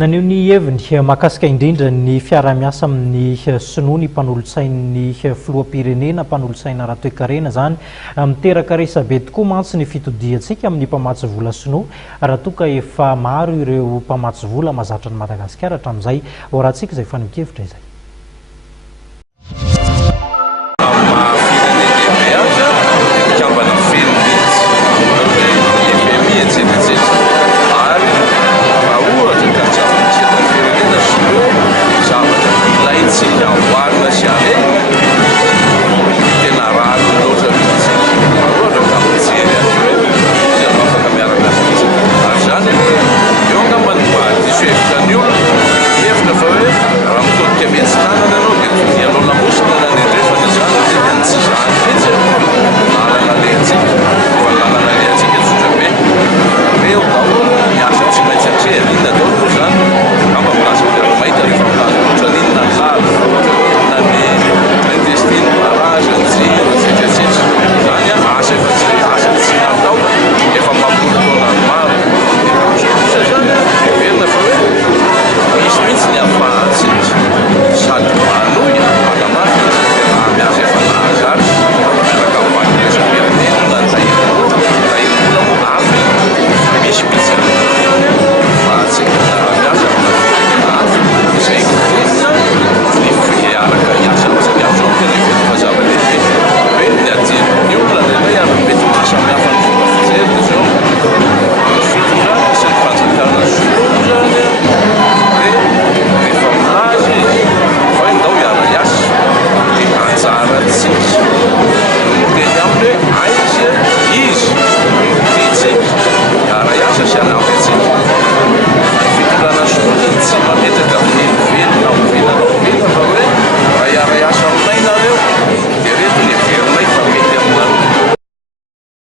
Naneo ny heviny mahakasika indrindra ny fiara-miasa amin'ny sinoa ny mpanolotsain'ny filoham-pirenena mpanolotsaina Raha Toekarena zany miteraka resabe tokoa mantsy ny fitodiantsika amin'ny mpamatsy vola sinoa raha toa ka efa maro ireo mpamatsy vola mahazatra ny Madagasikara hatramin'izay. Horantsika izay fanomkevitra izay.